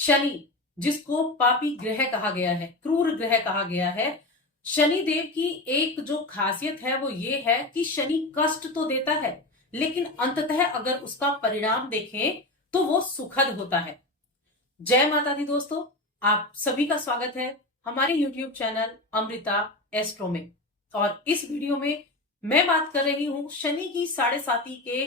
शनि, जिसको पापी ग्रह कहा गया है, क्रूर ग्रह कहा गया है, शनि देव की एक जो खासियत है वो ये है कि शनि कष्ट तो देता है, लेकिन अंततः अगर उसका परिणाम देखें तो वो सुखद होता है। जय माता दी दोस्तों, आप सभी का स्वागत है हमारे YouTube चैनल अमृता एस्ट्रो में। और इस वीडियो में मैं बात कर रही हूं शनि की साढ़े साती के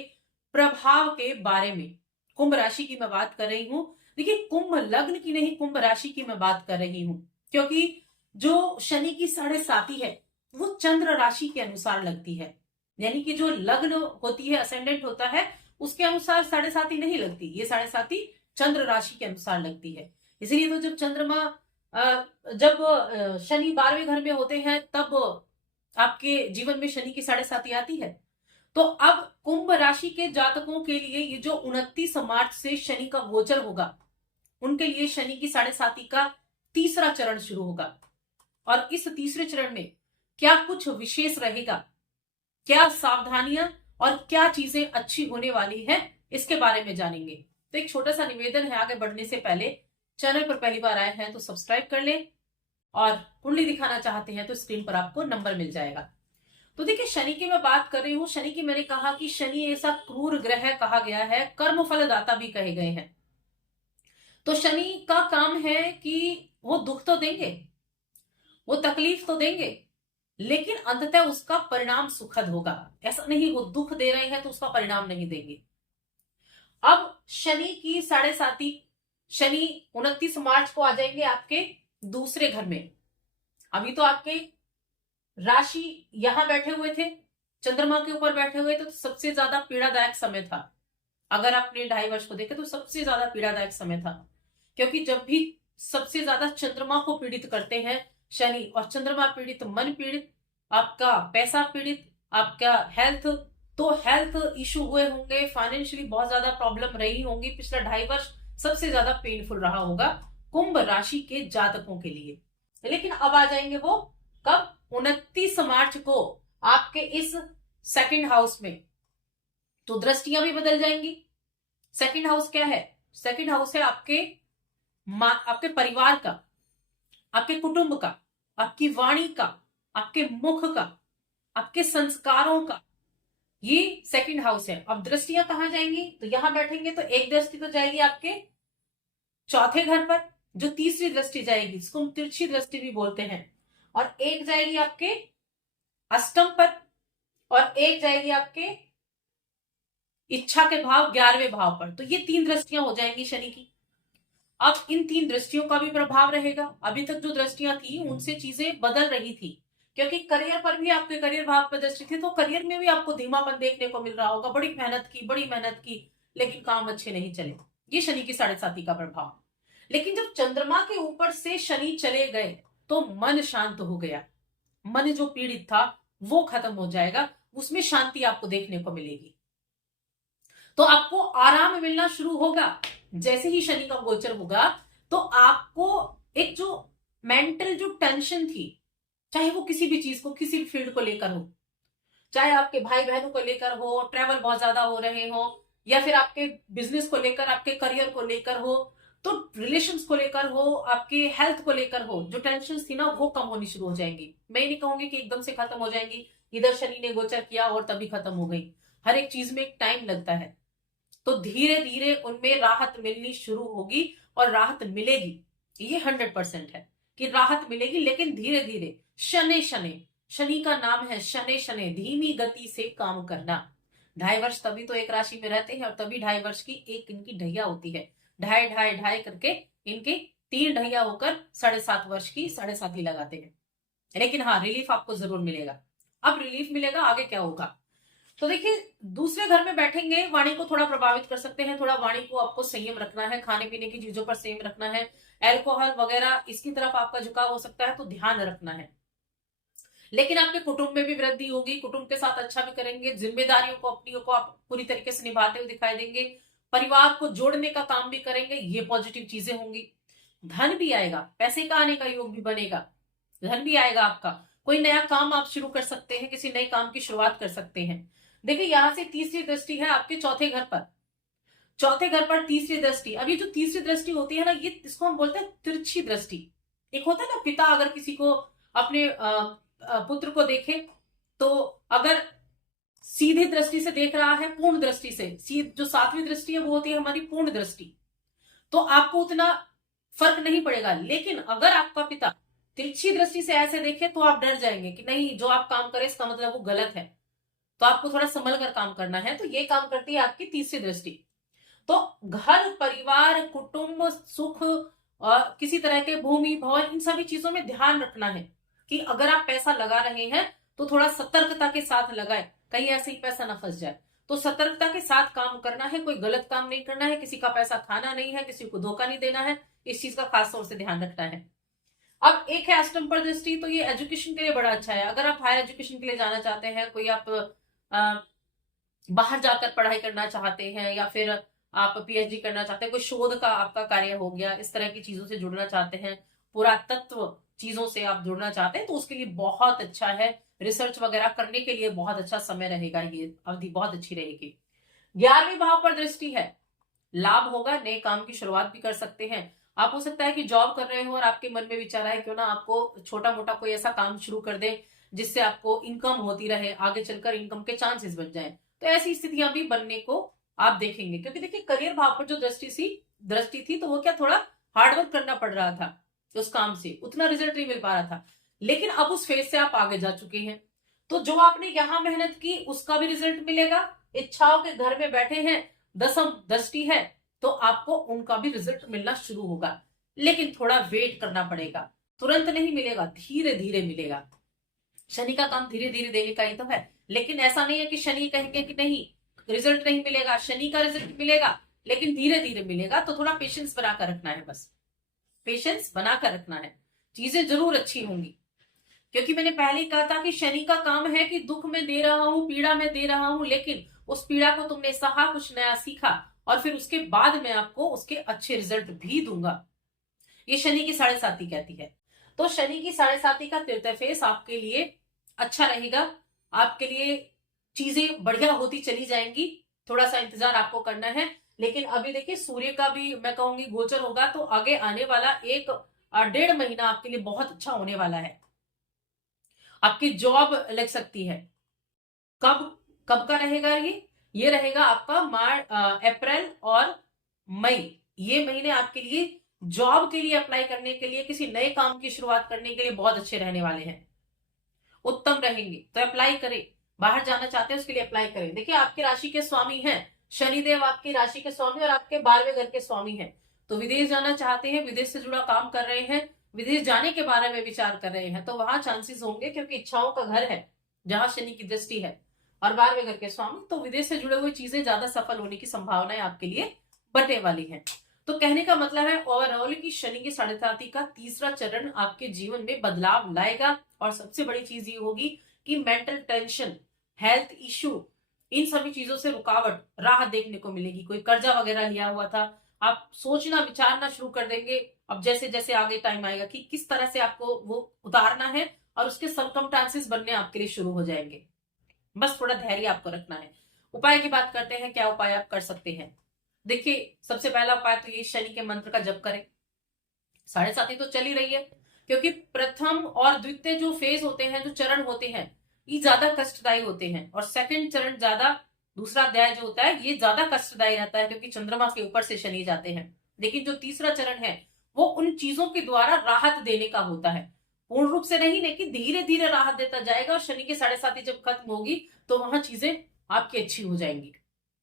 प्रभाव के बारे में। कुंभ राशि की मैं बात कर रही हूं। देखिए, कुंभ लग्न की नहीं, कुंभ राशि की मैं बात कर रही हूं, क्योंकि जो शनि की साढ़े साती है वो चंद्र राशि के अनुसार लगती है। यानी कि जो लग्न होती है, असेंडेंट होता है, उसके अनुसार साढ़े साती नहीं लगती। ये साढ़े साती चंद्र राशि के अनुसार लगती है। इसीलिए तो जब चंद्रमा जब शनि 12वें घर में होते हैं तब आपके जीवन में शनि की साढ़े साती आती है। तो अब कुंभ राशि के जातकों के लिए ये जो 29 मार्च से शनि का गोचर होगा, उनके लिए शनि की साढ़े साती का तीसरा चरण शुरू होगा। और इस तीसरे चरण में क्या कुछ विशेष रहेगा, क्या सावधानियां और क्या चीजें अच्छी होने वाली है, इसके बारे में जानेंगे। तो एक छोटा सा निवेदन है, आगे बढ़ने से पहले चैनल पर पहली बार आए हैं तो सब्सक्राइब कर लें, और कुंडली दिखाना चाहते हैं तो स्क्रीन पर आपको नंबर मिल जाएगा। तो देखिए, शनि की मैं बात कर रही हूं। शनि की मैंने कहा कि शनि ऐसा क्रूर ग्रह कहा गया है, कर्म फलदाता भी कहे गए हैं। तो शनि का काम है कि वो दुख तो देंगे, वो तकलीफ तो देंगे, लेकिन अंततः उसका परिणाम सुखद होगा। ऐसा नहीं वो दुख दे रहे हैं तो उसका परिणाम नहीं देंगे। अब शनि की साढ़े साती, शनि 29 मार्च को आ जाएंगे आपके दूसरे घर में। अभी तो आपके राशि यहां बैठे हुए थे, चंद्रमा के ऊपर बैठे हुए थे, तो सबसे ज्यादा पीड़ादायक समय था। अगर आपने 2.5 वर्ष को देखे तो सबसे ज्यादा पीड़ादायक समय था, क्योंकि जब भी सबसे ज्यादा चंद्रमा को पीड़ित करते हैं शनि, और चंद्रमा पीड़ित मन पीड़ित, आपका पैसा पीड़ित, आपका हेल्थ, तो हेल्थ इशू हुए होंगे, फाइनेंशियली बहुत ज्यादा प्रॉब्लम रही होंगी। पिछला 2.5 वर्ष सबसे ज्यादा पेनफुल रहा होगा कुंभ राशि के जातकों के लिए। लेकिन अब आ जाएंगे वो कब? 29 मार्च को आपके इस सेकंड हाउस में। तो दृष्टियां भी बदल जाएंगी। सेकंड हाउस क्या है? सेकंड हाउस है आपके परिवार का, आपके कुटुंब का, आपकी वाणी का, आपके मुख का, आपके संस्कारों का। ये सेकंड हाउस है। अब दृष्टियां कहां जाएंगी? तो यहां बैठेंगे तो एक दृष्टि तो जाएगी आपके चौथे घर पर, जो तीसरी दृष्टि जाएगी, इसको हम तिरछी दृष्टि भी बोलते हैं, और एक जाएगी आपके अष्टम पर, और एक जाएगी आपके इच्छा के भाव 11वें भाव पर। तो ये 3 दृष्टियां हो जाएंगी शनि की। अब इन 3 दृष्टियों का भी प्रभाव रहेगा। अभी तक जो दृष्टियां थी उनसे चीजें बदल रही थी, क्योंकि करियर पर भी आपके करियर भाव पर दृष्टि थी, तो करियर में भी आपको धीमापन देखने को मिल रहा होगा। बड़ी मेहनत की, लेकिन काम अच्छे नहीं चले। ये शनि की साढ़े साती का प्रभाव। लेकिन जब चंद्रमा के ऊपर से शनि चले गए तो मन शांत हो गया। मन जो पीड़ित था वो खत्म हो जाएगा, उसमें शांति आपको देखने को मिलेगी। तो आपको आराम मिलना शुरू होगा। जैसे ही शनि का गोचर होगा तो आपको एक जो मेंटल जो टेंशन थी, चाहे वो किसी भी चीज को, किसी भी फील्ड को लेकर हो, चाहे आपके भाई बहनों को लेकर हो, ट्रैवल बहुत ज्यादा हो रहे हो, या फिर आपके बिजनेस को लेकर, आपके करियर को लेकर हो, तो रिलेशंस को लेकर हो, आपके हेल्थ को लेकर हो, जो टेंशन थी ना वो कम होनी शुरू हो जाएंगी। मैं नहीं कहूंगी कि एकदम से खत्म हो जाएंगी, इधर शनि ने गोचर किया और तभी खत्म हो गई। हर एक चीज में एक टाइम लगता है। तो धीरे धीरे उनमें राहत मिलनी शुरू होगी, और राहत मिलेगी, ये 100% है कि राहत मिलेगी, लेकिन धीरे धीरे। शनि शनि, शनि का नाम है शनि शनि, धीमी गति से काम करना। 2.5 वर्ष तभी तो एक राशि में रहते हैं, और तभी 2.5 वर्ष की एक इनकी ढैया होती है। ढाई ढाई ढाई करके इनके 3 ढैया होकर 7.5 वर्ष की साढ़े साथी लगाते हैं। लेकिन हाँ, रिलीफ आपको जरूर मिलेगा। अब रिलीफ मिलेगा, आगे क्या होगा? तो देखिए, दूसरे घर में बैठेंगे, वाणी को थोड़ा प्रभावित कर सकते हैं। थोड़ा वाणी को आपको संयम रखना है, खाने पीने की चीजों पर संयम रखना है, अल्कोहल वगैरह इसकी तरफ आपका झुकाव हो सकता है, तो ध्यान रखना है। लेकिन आपके कुटुंब में भी वृद्धि होगी, कुटुंब के साथ अच्छा भी करेंगे, जिम्मेदारियों को अपनी को आप पूरी तरीके से निभाते हुए दिखाई देंगे, परिवार को जोड़ने का काम भी करेंगे, ये पॉजिटिव चीजें होंगी। धन भी आएगा, पैसे का आने का योग भी बनेगा, धन भी आएगा आपका। कोई नया काम आप शुरू कर सकते हैं, किसी नए काम की शुरुआत कर सकते हैं। देखिए, यहां से तीसरी दृष्टि है आपके चौथे घर पर। चौथे घर पर तीसरी दृष्टि। अब ये जो तीसरी दृष्टि होती है ना, ये इसको हम बोलते हैं तिरछी दृष्टि। एक होता है ना, पिता अगर किसी को अपने पुत्र को देखे तो अगर सीधी दृष्टि से देख रहा है, पूर्ण दृष्टि से, जो सातवीं दृष्टि है वो होती है हमारी पूर्ण दृष्टि, तो आपको उतना फर्क नहीं पड़ेगा। लेकिन अगर आपका पिता तिरछी दृष्टि से ऐसे देखे तो आप डर जाएंगे कि नहीं, जो आप काम करें इसका मतलब वो गलत है, तो आपको थोड़ा संभल कर काम करना है। तो ये काम करती है आपकी तीसरी दृष्टि। तो घर परिवार कुटुंब सुख और किसी तरह के भूमि भवन, इन सभी चीजों में ध्यान रखना है कि अगर आप पैसा लगा रहे हैं तो थोड़ा सतर्कता के साथ लगाएं, कहीं ऐसे ही पैसा ना फंस जाए। तो सतर्कता के साथ काम करना है, कोई गलत काम नहीं करना है, किसी का पैसा खाना नहीं है, किसी को धोखा नहीं देना है, इस चीज का खास तौर से ध्यान रखना है। अब एक है अष्टम पर दृष्टि, तो ये एजुकेशन के लिए बड़ा अच्छा है। अगर आप हायर एजुकेशन के लिए जाना चाहते हैं, कोई आप बाहर जाकर पढ़ाई करना चाहते हैं, या फिर आप पीएचडी करना चाहते हैं, कोई शोध का आपका कार्य हो गया, इस तरह की चीजों से जुड़ना चाहते हैं, पुरातत्व चीजों से आप जुड़ना चाहते हैं, तो उसके लिए बहुत अच्छा है। रिसर्च वगैरह करने के लिए बहुत अच्छा समय रहेगा, ये अवधि बहुत अच्छी रहेगी। 11वें भाव पर दृष्टि है, लाभ होगा, नए काम की शुरुआत भी कर सकते हैं आप। हो सकता है कि जॉब कर रहे हो और आपके मन में विचार आए क्यों ना आपको छोटा मोटा कोई ऐसा काम शुरू कर दे जिससे आपको इनकम होती रहे, आगे चलकर इनकम के चांसेस बन जाए। तो ऐसी स्थितियां भी बनने को आप देखेंगे, क्योंकि देखिए करियर भाव पर जो दृष्टि थी तो वो क्या, थोड़ा हार्डवर्क करना पड़ रहा था, उस काम से उतना रिजल्ट नहीं मिल पा रहा था। लेकिन अब उस फेज से आप आगे जा चुके हैं, तो जो आपने यहां मेहनत की उसका भी रिजल्ट मिलेगा। इच्छाओं के घर में बैठे हैं, दसम दृष्टि है, तो आपको उनका भी रिजल्ट मिलना शुरू होगा। लेकिन थोड़ा वेट करना पड़ेगा, तुरंत नहीं मिलेगा, धीरे धीरे मिलेगा। शनि का काम धीरे धीरे देने का ही तो है। लेकिन ऐसा नहीं है कि शनि कहेंगे कि नहीं रिजल्ट नहीं मिलेगा, शनि का रिजल्ट मिलेगा, लेकिन धीरे धीरे मिलेगा। तो थोड़ा पेशेंस बनाकर रखना है, बस पेशेंस बनाकर रखना है, चीजें जरूर अच्छी होंगी। क्योंकि मैंने पहले ही कहा था कि शनि का काम है कि दुख में दे रहा हूं, पीड़ा में दे रहा हूं, लेकिन उस पीड़ा को तुमने सहा, कुछ नया सीखा, और फिर उसके बाद मैं आपको उसके अच्छे रिजल्ट भी दूंगा। ये शनि की 7.5 कहती है। तो शनि की 7.5 का तृतीय फेस आपके लिए अच्छा रहेगा, आपके लिए चीजें बढ़िया होती चली जाएंगी। थोड़ा सा इंतजार आपको करना है। लेकिन अभी देखिए सूर्य का भी मैं कहूंगी गोचर होगा, तो आगे आने वाला 1-1.5 महीना आपके लिए बहुत अच्छा होने वाला है। आपकी जॉब लग सकती है। कब कब का रहेगा ये रहेगा आपका अप्रैल और मई। ये महीने आपके लिए जॉब के लिए अप्लाई करने के लिए, किसी नए काम की शुरुआत करने के लिए बहुत अच्छे रहने वाले हैं, उत्तम रहेंगे। तो अप्लाई करें, बाहर जाना चाहते हैं उसके लिए अप्लाई करें। देखिए आपकी राशि के स्वामी हैं शनिदेव, आपकी राशि के स्वामी और आपके 12वें घर के स्वामी हैं। तो विदेश जाना चाहते हैं, विदेश से जुड़ा काम कर रहे हैं, विदेश जाने के बारे में विचार कर रहे हैं, तो वहां चांसेस होंगे, क्योंकि इच्छाओं का घर है जहां शनि की दृष्टि है और 12वें घर के स्वामी, तो विदेश से जुड़े हुए चीजें ज्यादा सफल होने की संभावनाएं आपके लिए बढ़ने वाली है। तो कहने का मतलब है ओवरऑल की शनि की 7.5 का तीसरा चरण आपके जीवन में बदलाव लाएगा। और सबसे बड़ी चीज ये होगी कि मेंटल टेंशन, हेल्थ इश्यू, इन सभी चीजों से रुकावट, राहत देखने को मिलेगी। कोई कर्जा वगैरह लिया हुआ था, आप सोचना विचारना शुरू कर देंगे अब जैसे जैसे आगे टाइम आएगा कि किस तरह से आपको वो उतारना है, और उसके सर्कमस्टांसेस बनने आपके लिए शुरू हो जाएंगे। बस थोड़ा धैर्य आपको रखना है। उपाय की बात करते हैं, क्या उपाय आप कर सकते हैं। देखिए सबसे पहला उपाय तो ये शनि के मंत्र का जप करें। 7.5 तो चल ही रही है, क्योंकि प्रथम और द्वितीय जो फेज होते हैं, जो चरण होते हैं, ये ज्यादा कष्टदायी होते हैं, और सेकंड चरण ज्यादा, दूसरा अध्याय जो होता है ये ज्यादा कष्टदायी रहता है, क्योंकि चंद्रमा के ऊपर से शनि जाते हैं। लेकिन जो तीसरा चरण है वो उन चीजों के द्वारा राहत देने का होता है, पूर्ण रूप से नहीं, लेकिन धीरे धीरे राहत देता जाएगा। और शनि की 7.5 जब खत्म होगी तो वहां चीजें आपकी अच्छी हो जाएंगी।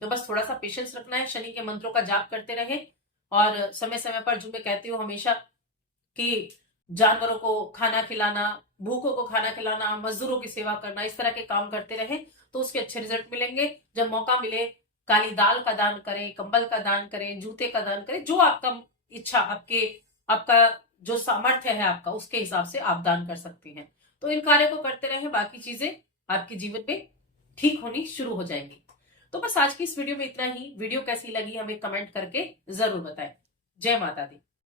तो बस थोड़ा सा पेशेंस रखना है, शनि के मंत्रों का जाप करते रहे, और समय समय पर जो मैं कहती हूँ हमेशा कि जानवरों को खाना खिलाना, भूखों को खाना खिलाना, मजदूरों की सेवा करना, इस तरह के काम करते रहे तो उसके अच्छे रिजल्ट मिलेंगे। जब मौका मिले काली दाल का दान करें, कंबल का दान करें, जूते का दान करें, जो आपका इच्छा, आपका जो सामर्थ्य है आपका, उसके हिसाब से आप दान कर सकते हैं। तो इन कार्यों को करते रहे, बाकी चीजें आपके जीवन में ठीक होनी शुरू हो जाएंगी। तो बस आज की इस वीडियो में इतना ही। वीडियो कैसी लगी हमें कमेंट करके जरूर बताएं। जय माता दी।